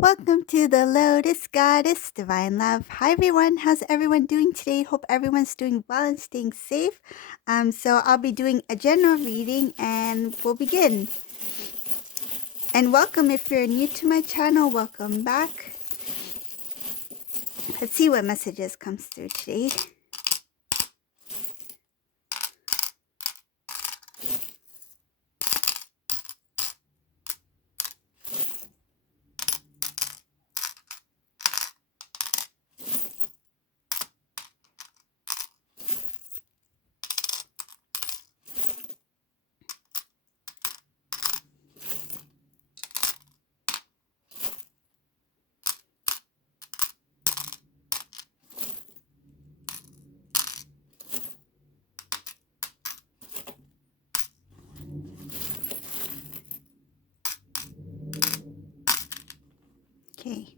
Welcome to the Lotus Goddess Divine Love. Hi everyone, how's everyone doing today? Hope everyone's doing well and staying safe. So I'll be doing a general reading and we'll begin. And welcome if you're new to my channel, welcome back. Let's see what messages comes through today. Okay.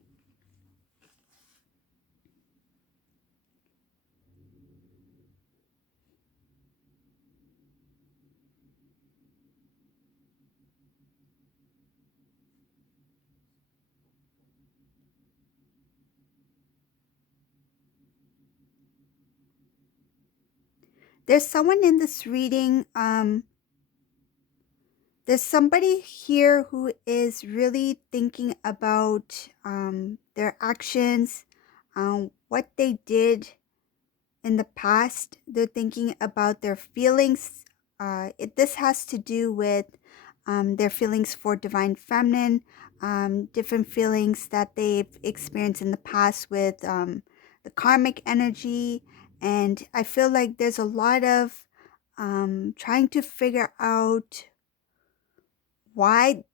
There's someone in this reading, there's somebody here who is really thinking about their actions, what they did in the past. They're thinking about their feelings. This has to do with their feelings for divine feminine, different feelings that they've experienced in the past with the karmic energy. And I feel like there's a lot of trying to figure out why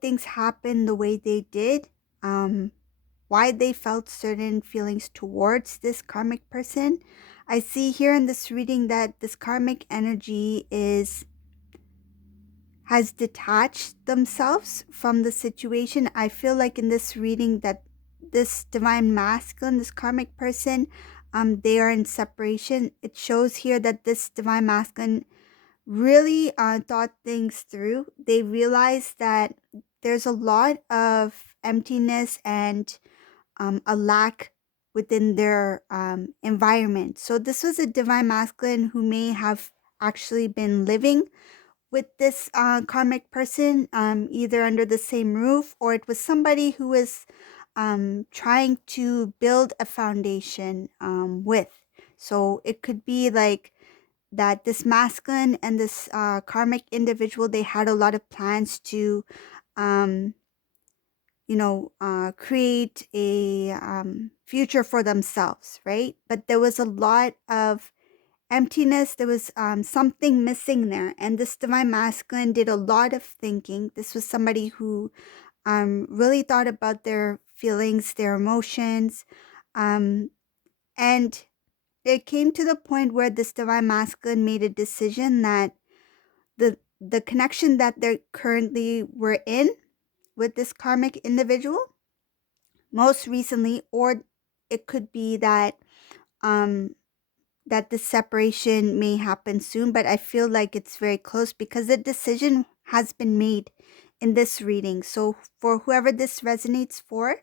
things happened the way they did, why they felt certain feelings towards this karmic person. I see here in this reading that this karmic energy has detached themselves from the situation. I feel like in this reading that this divine masculine, this karmic person, they are in separation. It shows here that this divine masculine really thought things through. They realized that there's a lot of emptiness and a lack within their environment. So this was a divine masculine who may have actually been living with this karmic person, either under the same roof, or it was somebody who was trying to build a foundation with. So it could be like that this masculine and this karmic individual, they had a lot of plans to um, create a future for themselves, right? But there was a lot of emptiness. There was something missing there. And this divine masculine did a lot of thinking. This was somebody who really thought about their feelings, their emotions. And it came to the point where this divine masculine made a decision that the connection that they currently were in with this karmic individual most recently, or it could be that that the separation may happen soon, but I feel like it's very close because the decision has been made in this reading. So for whoever this resonates for,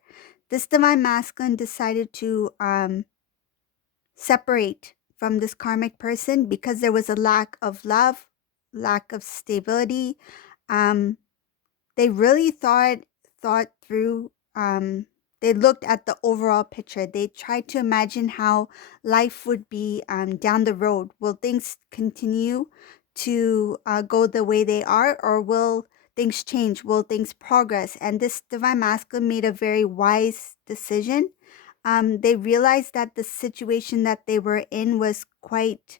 this divine masculine decided to separate from this karmic person because there was a lack of love, lack of stability. They really thought through. They looked at the overall picture. They tried to imagine how life would be down the road. Will things continue to go the way they are, or will things change? Will things progress? And this divine masculine made a very wise decision. They realized that the situation that they were in was quite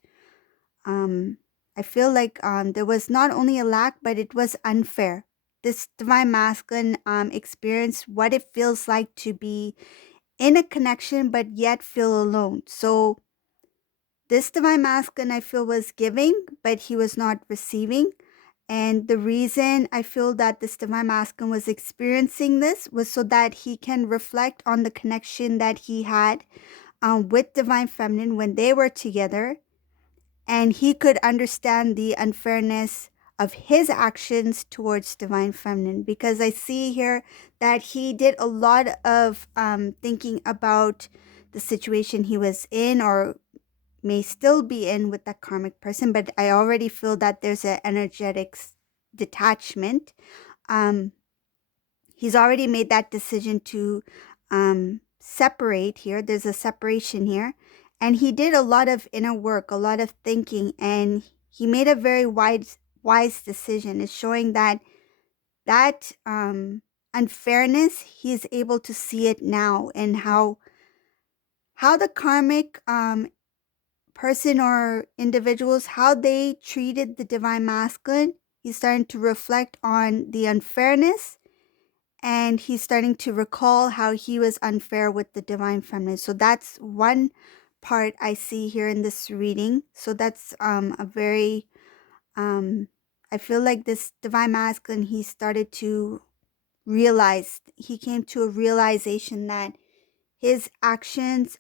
I feel like there was not only a lack, but it was unfair. This divine masculine experienced what it feels like to be in a connection, but yet feel alone. So this divine masculine, I feel, was giving, but he was not receiving. And the reason I feel that this divine masculine was experiencing this was so that he can reflect on the connection that he had with divine feminine when they were together, and he could understand the unfairness of his actions towards divine feminine, because I see here that he did a lot of thinking about the situation he was in or may still be in with that karmic person, but I already feel that there's an energetic detachment. Um, he's already made that decision to separate here. There's a separation here. And he did a lot of inner work, a lot of thinking, and he made a very wise decision. It's showing that unfairness, he is able to see it now, and how the karmic person or individuals, how they treated the divine masculine. He's starting to reflect on the unfairness, and he's starting to recall how he was unfair with the divine feminine. So that's one part I see here in this reading. So that's a very I feel like this divine masculine, he started to realize, he came to a realization that his actions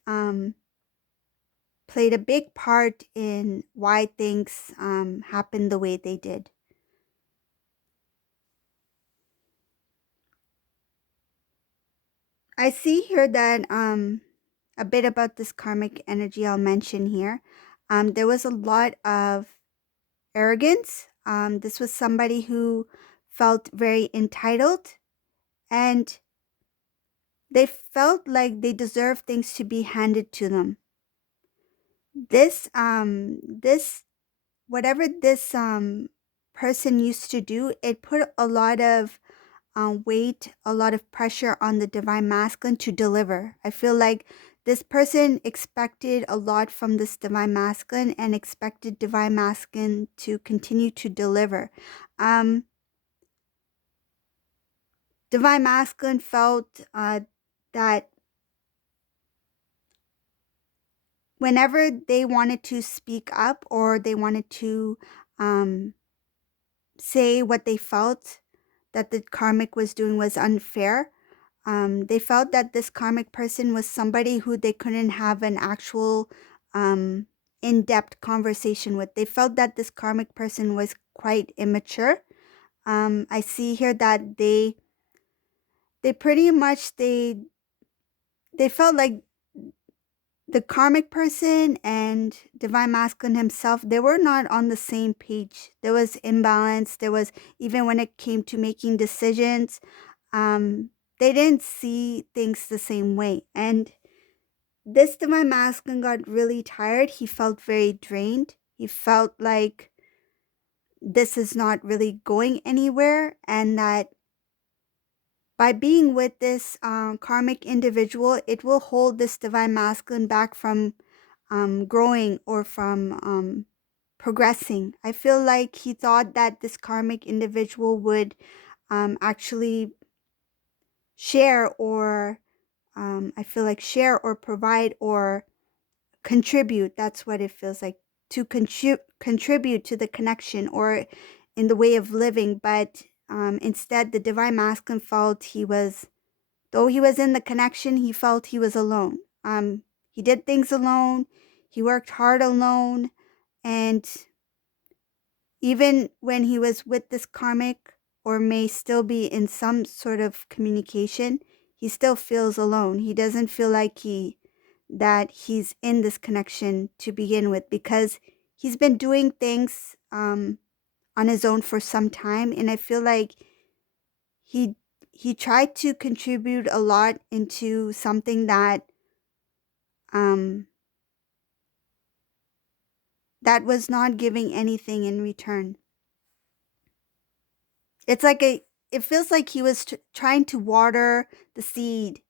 played a big part in why things happened the way they did. I see here that a bit about this karmic energy I'll mention here. There was a lot of arrogance. This was somebody who felt very entitled, and they felt like they deserved things to be handed to them. This whatever this person used to do, it put a lot of weight, a lot of pressure on the divine masculine to deliver. I feel like this person expected a lot from this divine masculine and expected divine masculine to continue to deliver. Um, divine masculine felt that whenever they wanted to speak up or they wanted to um, say what they felt that the karmic was doing was unfair, they felt that this karmic person was somebody who they couldn't have an actual in-depth conversation with. They felt that this karmic person was quite immature. I see here that they pretty much they felt like the karmic person and divine masculine himself, they were not on the same page. There was imbalance. There was, even when it came to making decisions, they didn't see things the same way. And this divine masculine got really tired. He felt very drained. He felt like this is not really going anywhere, and that by being with this karmic individual, it will hold this divine masculine back from growing or from progressing. I feel like he thought that this karmic individual would actually share or I feel like share or provide or contribute. That's what it feels like, to contribute to the connection or in the way of living. But instead, the divine masculine felt he was, though he was in the connection, he felt he was alone. He did things alone. He worked hard alone. And even when he was with this karmic, or may still be in some sort of communication, he still feels alone. He doesn't feel like that he's in this connection to begin with, because he's been doing things on his own for some time, and I feel like he he tried to contribute a lot into something um that was not giving anything in return. It's like it feels like he was trying to water the seed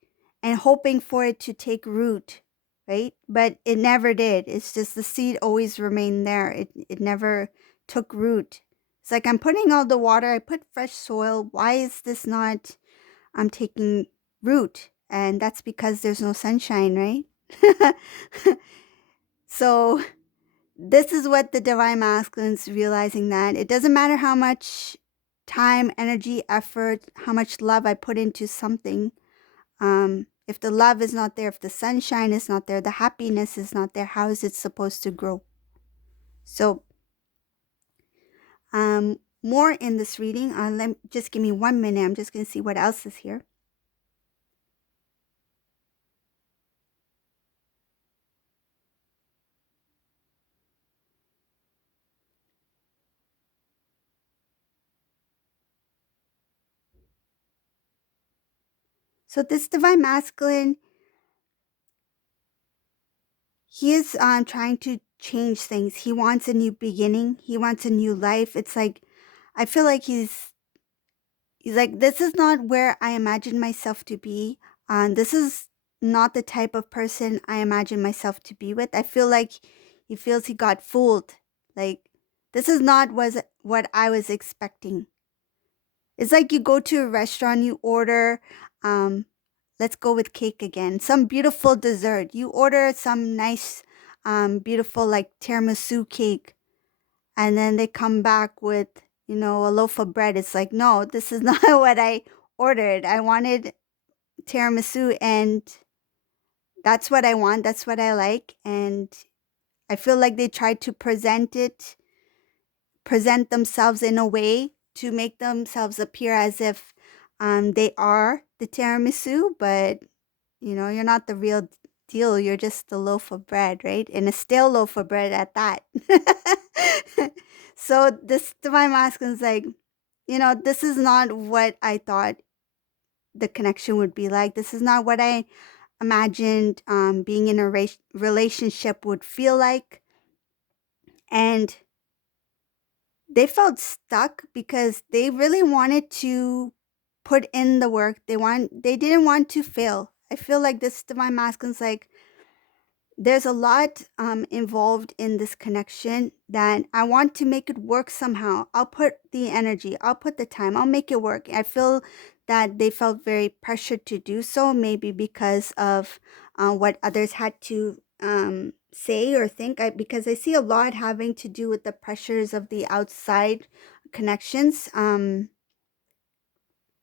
and hoping for it to take root, right? But it never did. It's just the seed always remained there. It never took root. It's like, I'm putting all the water, I put fresh soil. Why is this not taking root? And that's because there's no sunshine, right? So this is what the divine masculine's realizing, that it doesn't matter how much time, energy, effort, how much love I put into something. If the love is not there, if the sunshine is not there, the happiness is not there, how is it supposed to grow? So more in this reading. Just give me 1 minute. I'm just going to see what else is here. So this divine masculine, he is trying to change things. He wants a new beginning. He wants a new life. It's like, I feel like he's like, this is not where I imagine myself to be. This is not the type of person I imagine myself to be with. I feel like he feels he got fooled. Like, this is not was what I was expecting. It's like you go to a restaurant, you order, um, let's go with cake again, some beautiful dessert. You order some nice, beautiful like tiramisu cake, and then they come back with, a loaf of bread. It's like, no, this is not what I ordered. I wanted tiramisu, and that's what I want. That's what I like. And I feel like they tried to present themselves in a way to make themselves appear as if they are the tiramisu, but you're not the real deal. You're just a loaf of bread, right? And a stale loaf of bread at that. So this divine masculine's like, this is not what I thought the connection would be like. This is not what I imagined being in a relationship would feel like. And they felt stuck because they really wanted to put in the work. They didn't want to fail. I feel like this divine masculine's like, there's a lot involved in this connection that I want to make it work somehow. I'll put the energy, I'll put the time, I'll make it work. I feel that they felt very pressured to do so, maybe because of what others had to say or think. Because I see a lot having to do with the pressures of the outside connections.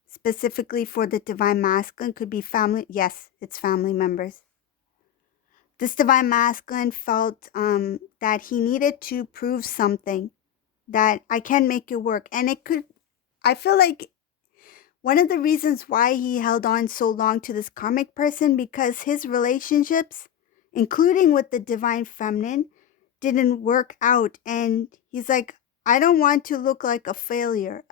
Specifically for the divine masculine, could be family. Yes, it's family members. This divine masculine felt that he needed to prove something, that I can make it work. And I feel like one of the reasons why he held on so long to this karmic person, because his relationships, including with the divine feminine, didn't work out. And he's like, I don't want to look like a failure.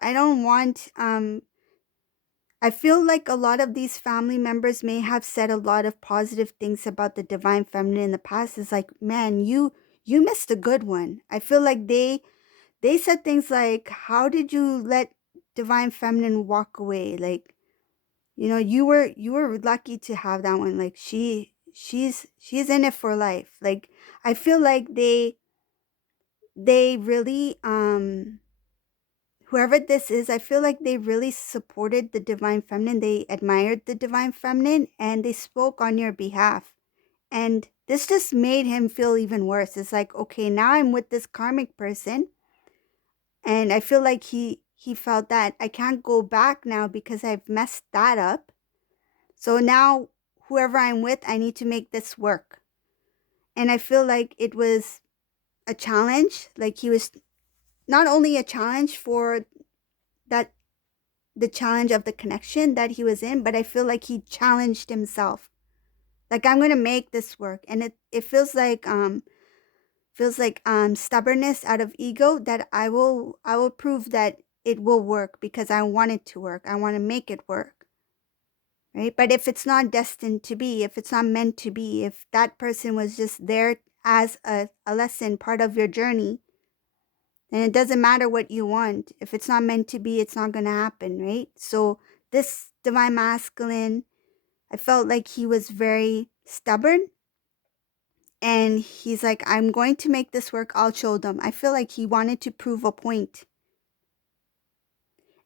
I feel like a lot of these family members may have said a lot of positive things about the divine feminine in the past. It's like, man, you missed a good one. I feel like they said things like, how did you let divine feminine walk away? Like, you were lucky to have that one. Like, she's in it for life. Like, I feel like they really whoever this is, I feel like they really supported the divine feminine. They admired the divine feminine and they spoke on your behalf. And this just made him feel even worse. It's like, okay, now I'm with this karmic person. And I feel like he felt that I can't go back now because I've messed that up. So now whoever I'm with, I need to make this work. And I feel like it was a challenge. Like, he was not only a challenge for that the challenge of the connection that he was in, but I feel like he challenged himself. Like, I'm gonna make this work. And it feels like stubbornness out of ego, that I will prove that it will work because I want it to work. I want to make it work. Right? But if it's not destined to be, if it's not meant to be, if that person was just there as a lesson, part of your journey, and it doesn't matter what you want. If it's not meant to be, it's not going to happen, right? So this divine masculine, I felt like he was very stubborn. And he's like, I'm going to make this work. I'll show them. I feel like he wanted to prove a point.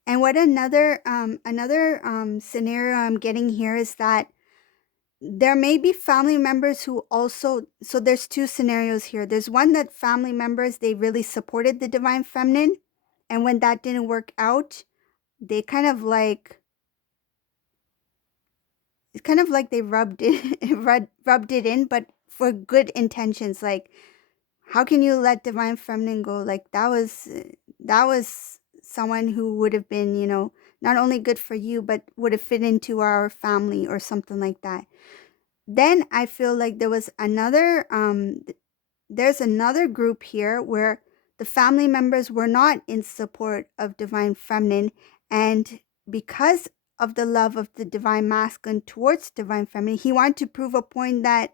And what another scenario I'm getting here is that there may be family members who also, so there's two scenarios here. There's one that family members, they really supported the divine feminine, and when that didn't work out, they kind of like, it's kind of like they rubbed it rubbed it in, but for good intentions. Like, how can you let divine feminine go? Like, that was someone who would have been, not only good for you, but would have fit into our family or something like that. Then I feel like there's another group here where the family members were not in support of divine feminine, and because of the love of the divine masculine towards divine feminine, he wanted to prove a point that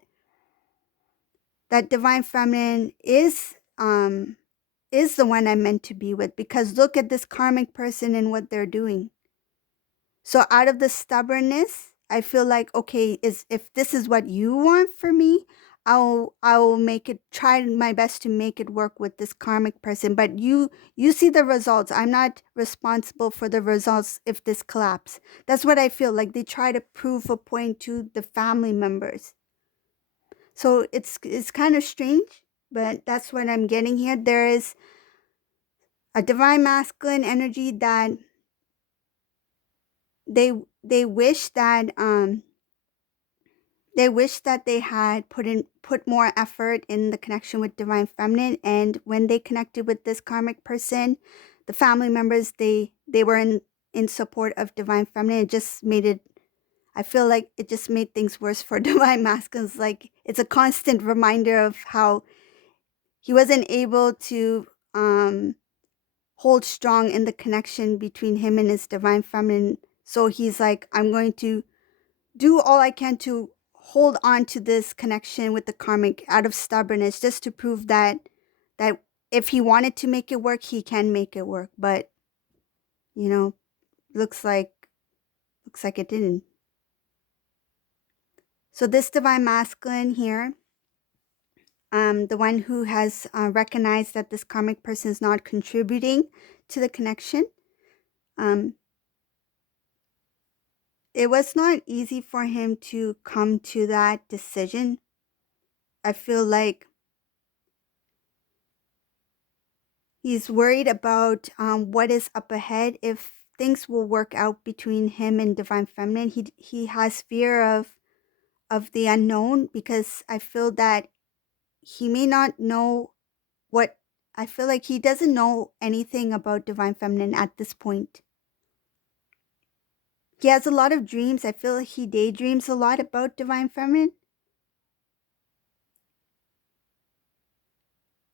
divine feminine is the one I'm meant to be with, because look at this karmic person and what they're doing. So out of the stubbornness, I feel like, okay, if this is what you want for me, I will try my best to make it work with this karmic person. But you see the results. I'm not responsible for the results if this collapse. That's what I feel like. They try to prove a point to the family members. So it's kind of strange, but that's what I'm getting here. There is a divine masculine energy that they they wish that they had put more effort in the connection with divine feminine, and when they connected with this karmic person, the family members, they were in support of divine feminine. It just made it, I feel like it just made things worse for divine masculines. Like, it's a constant reminder of how he wasn't able to hold strong in the connection between him and his divine feminine. So he's like, I'm going to do all I can to hold on to this connection with the karmic out of stubbornness, just to prove that if he wanted to make it work, he can make it work. But you know, looks like it didn't. So this divine masculine here, the one who has recognized that this karmic person is not contributing to the connection, it was not easy for him to come to that decision. I feel like he's worried about what is up ahead, if things will work out between him and divine feminine. He has fear of the unknown, because I feel that he may not know what I feel like he doesn't know anything about divine feminine at this point. He has a lot of dreams. I feel like he daydreams a lot about divine feminine.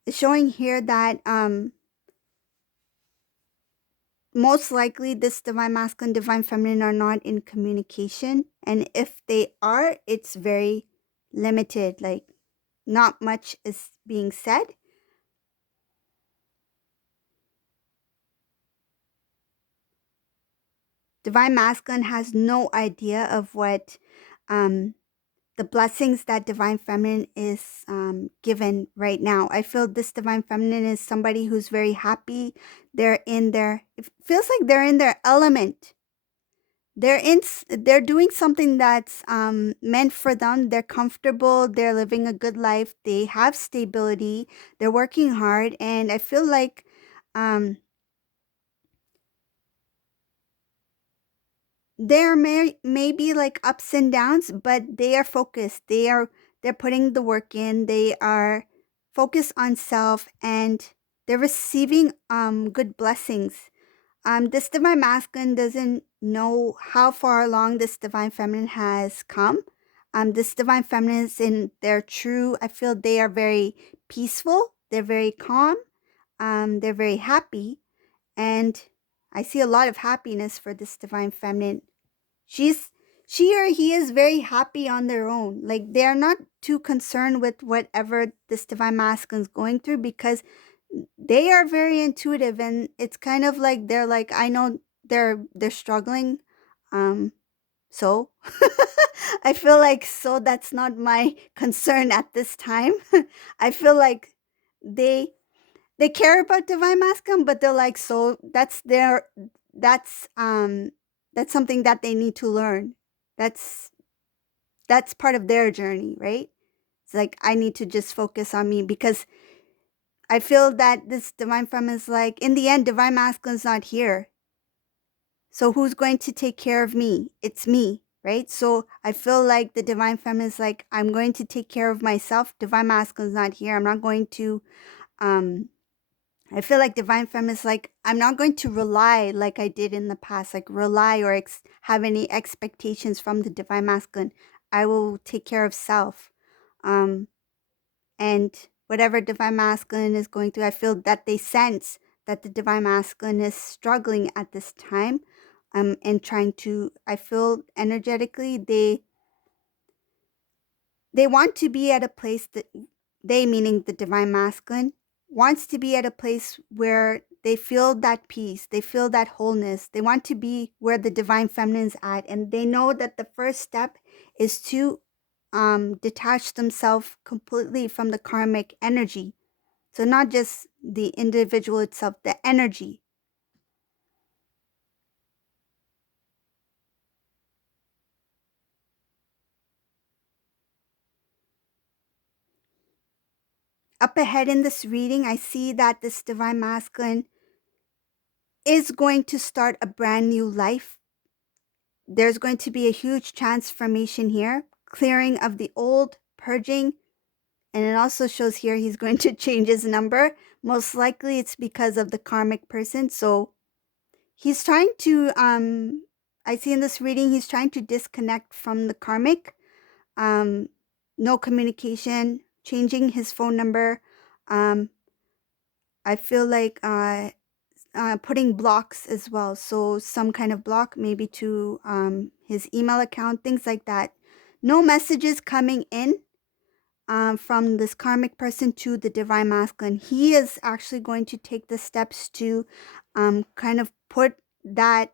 It's showing here that most likely this divine masculine, divine feminine are not in communication. And if they are, it's very limited. Like, not much is being said. Divine masculine has no idea of what the blessings that divine feminine is given right now. I feel this divine feminine is somebody who's very happy. It feels like they're in their element. They're doing something that's meant for them. They're comfortable. They're living a good life. They have stability. They're working hard. And I feel like there may be like ups and downs, but they are focused. They're putting the work in. They are focused on self, and they're receiving good blessings. This divine masculine doesn't know how far along this divine feminine has come. This divine feminine is in their true, I feel they are very peaceful. They're very calm. They're very happy. And I see a lot of happiness for this divine feminine. She's she or he is very happy on their own. Like, they're not too concerned with whatever this divine masculine is going through, because they are very intuitive, and it's kind of like they're like, I know they're struggling. So I feel like, so that's not my concern at this time. I feel like they they care about divine masculine, but they're like, so that's that's something that they need to learn. That's that's part of their journey, right? It's like, I need to just focus on me, because I feel that this divine feminine is like, in the end, divine masculine's not here. So who's going to take care of me? It's me, right? So I feel like the divine feminine is like, I'm going to take care of myself. Divine masculine's not here. I'm not going to I feel like divine feminine is like, I'm not going to rely like I did in the past, like rely or have any expectations from the divine masculine. I will take care of self. Um, and whatever divine masculine is going through, I feel that they sense that the divine masculine is struggling at this time. And trying to, I feel energetically, they want to be at a place that they, meaning the divine masculine, wants to be at a place where they feel that peace, they feel that wholeness. They want to be where the divine feminine is at, and they know that the first step is to detach themselves completely from the karmic energy. So not just the individual itself, the energy. Up ahead in this reading, I see that this divine masculine is going to start a brand new life. There's going to be a huge transformation here, clearing of the old, purging, and it also shows here he's going to change his number. Most likely it's because of the karmic person. So he's trying to, I see in this reading, he's trying to disconnect from the karmic. Um, no communication, changing his phone number. Um, I feel like putting blocks as well. So some kind of block, maybe to his email account, things like that. No messages coming in from this karmic person to the divine masculine. He is actually going to take the steps to kind of put that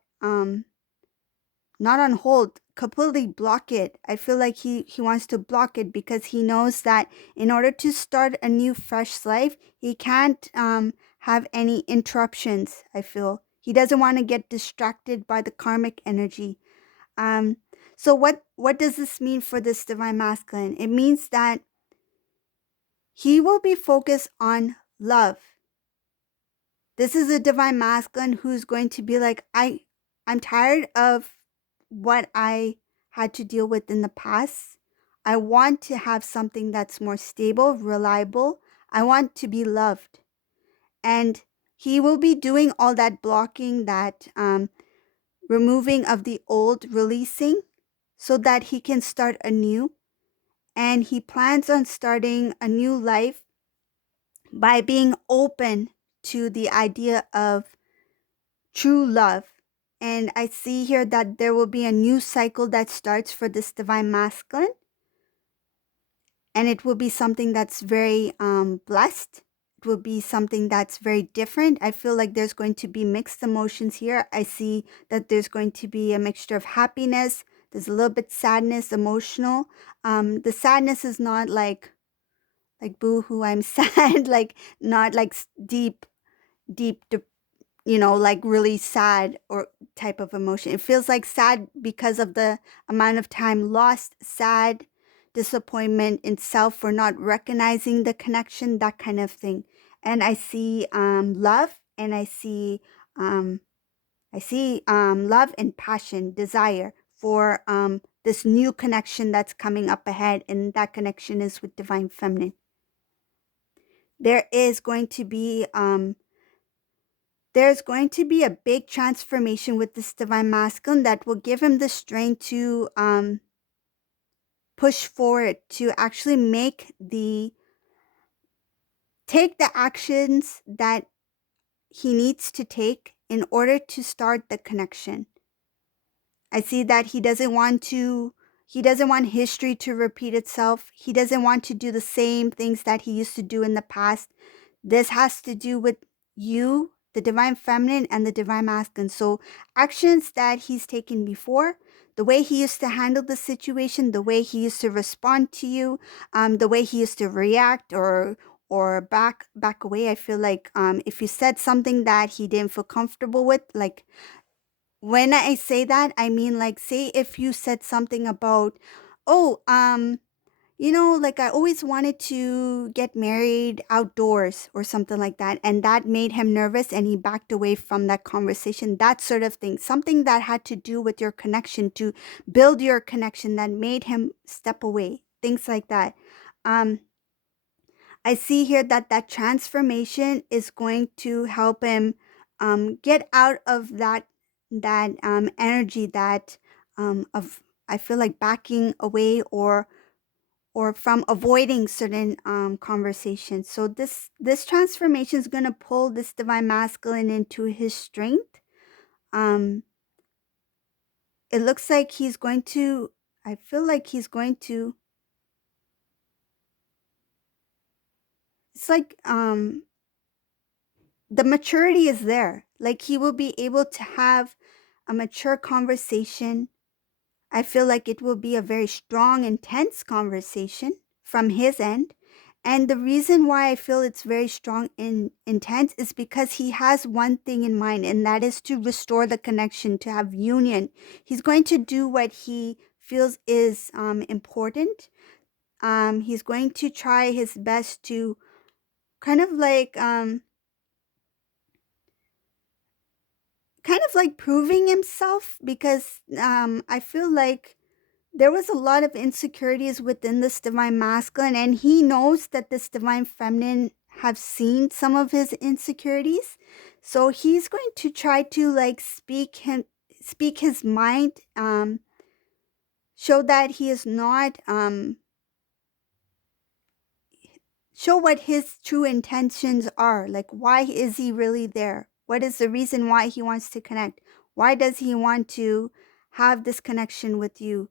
not on hold, completely block it. I feel like he wants to block it because he knows that in order to start a new fresh life, he can't have any interruptions. I feel he doesn't want to get distracted by the karmic energy. um so what does this mean for this divine masculine? It means that he will be focused on love. This is a divine masculine who's going to be like, I'm tired of what I had to deal with in the past. I want to have something that's more stable, reliable. I want to be loved. And he will be doing all that blocking, that removing of the old, releasing, so that he can start anew. And he plans on starting a new life by being open to the idea of true love. And I see here that there will be a new cycle that starts for this divine masculine. And it will be something that's very blessed. It will be something that's very different. I feel like there's going to be mixed emotions here. I see that there's going to be a mixture of happiness. There's a little bit sadness, emotional. The sadness is not like boo hoo, I'm sad, like not like deep, deep like really sad or type of emotion. It feels like sad because of the amount of time lost, sad, disappointment in self for not recognizing the connection, that kind of thing. And I see love, and I see love and passion, desire for this new connection that's coming up ahead, and that connection is with divine feminine. There is going to be there's going to be a big transformation with this divine masculine that will give him the strength to push forward, to actually take the actions that he needs to take in order to start the connection. I see that he doesn't want history to repeat itself. He doesn't want to do the same things that he used to do in the past. This has to do with you, the divine feminine, and the divine masculine. So actions that he's taken before, the way he used to handle the situation, the way he used to respond to you, the way he used to react or back away. I feel like if you said something that he didn't feel comfortable with, like when I say that, I mean like, say if you said something about, oh, like I always wanted to get married outdoors or something like that. And that made him nervous and he backed away from that conversation, that sort of thing. Something that had to do with your connection, to build your connection, that made him step away, things like that. Um, I see here that that transformation is going to help him get out of that energy that of, I feel like, backing away or from avoiding certain conversations. So this transformation is going to pull this divine masculine into his strength. Um, it looks like he's going to. I feel like he's going to. It's like the maturity is there. Like he will be able to have a mature conversation. I feel like it will be a very strong, intense conversation from his end. And the reason why I feel it's very strong and intense is because he has one thing in mind, and that is to restore the connection, to have union. He's going to do what he feels is important. He's going to try his best to kind of like proving himself, because I feel like there was a lot of insecurities within this divine masculine, and he knows that this divine feminine have seen some of his insecurities. So he's going to try to like speak his mind, show that he is not show what his true intentions are. Like, why is he really there? What is the reason why he wants to connect? Why does he want to have this connection with you?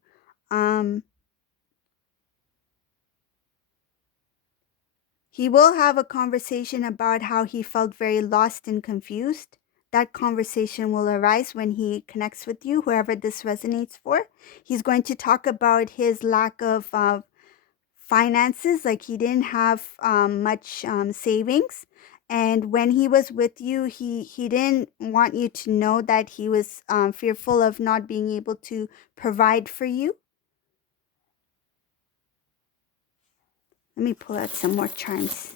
Um, he will have a conversation about how he felt very lost and confused. That conversation will arise when he connects with you, whoever this resonates for. He's going to talk about his lack of finances, like he didn't have much savings. And when he was with you, he didn't want you to know that he was fearful of not being able to provide for you. Let me pull out some more charms.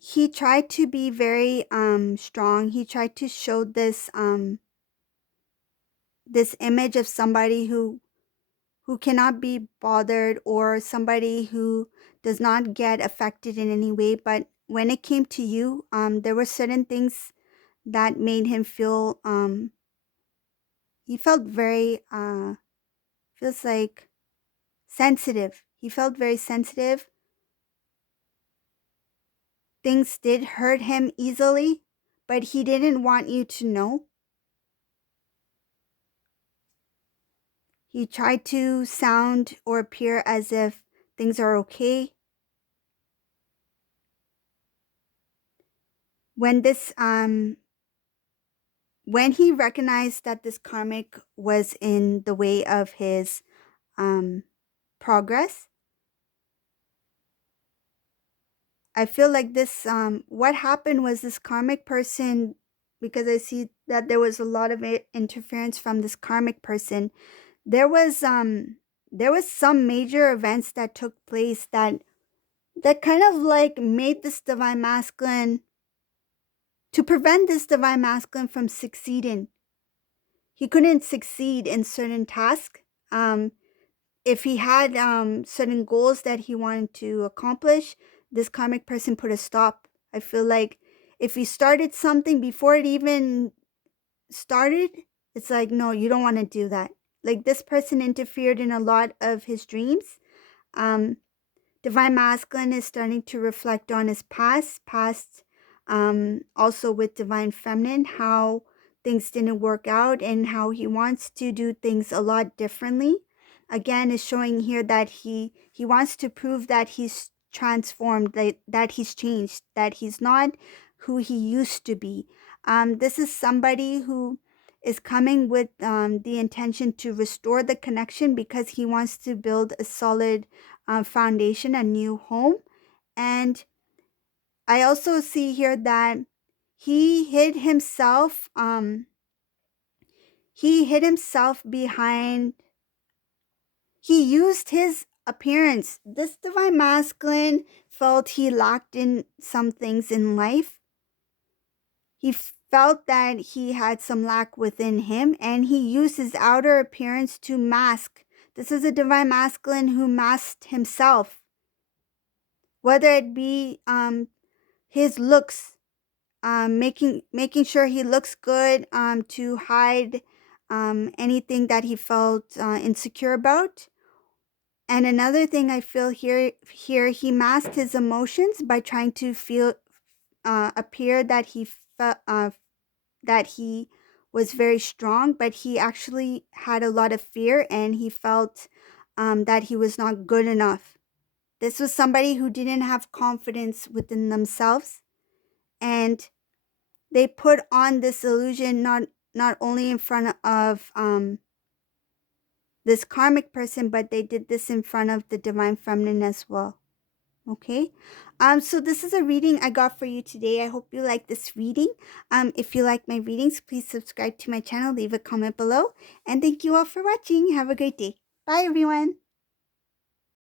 He tried to be very strong. He tried to show this image of somebody who cannot be bothered, or somebody who does not get affected in any way. But when it came to you, there were certain things that made him feel he felt very feels like sensitive. He felt very sensitive. Things did hurt him easily, but he didn't want you to know. He tried to sound or appear as if things are okay. When this when he recognized that this karmic was in the way of his um progress, I feel like this what happened was this karmic person, because I see that there was a lot of interference from this karmic person. There was some major events that took place that kind of like made this divine masculine, to prevent this divine masculine from succeeding. He couldn't succeed in certain tasks. If he had certain goals that he wanted to accomplish, this karmic person put a stop. I feel like if he started something before it even started, it's like, no, you don't want to do that. Like, this person interfered in a lot of his dreams. Um, Divine Masculine is starting to reflect on his past, also with Divine Feminine, how things didn't work out and how he wants to do things a lot differently. Again, is showing here that he wants to prove that he's transformed, that he's changed, that he's not who he used to be. This is somebody who is coming with the intention to restore the connection, because he wants to build a solid foundation, a new home. And I also see here that he hid himself. He hid himself behind. He used his appearance. This divine masculine felt he lacked in some things in life. He felt that he had some lack within him, and he used his outer appearance to mask. This is a divine masculine who masked himself, whether it be his looks, making sure he looks good, to hide anything that he felt insecure about. And another thing I feel here, he masked his emotions by trying to appear that he felt that he was very strong, but he actually had a lot of fear, and he felt that he was not good enough. This was somebody who didn't have confidence within themselves, and they put on this illusion not only in front of this karmic person, but they did this in front of the divine feminine as well. Okay, so this is a reading I got for you today. I hope you like this reading. If you like my readings, please subscribe to my channel, leave a comment below, and thank you all for watching. Have a great day. Bye, everyone.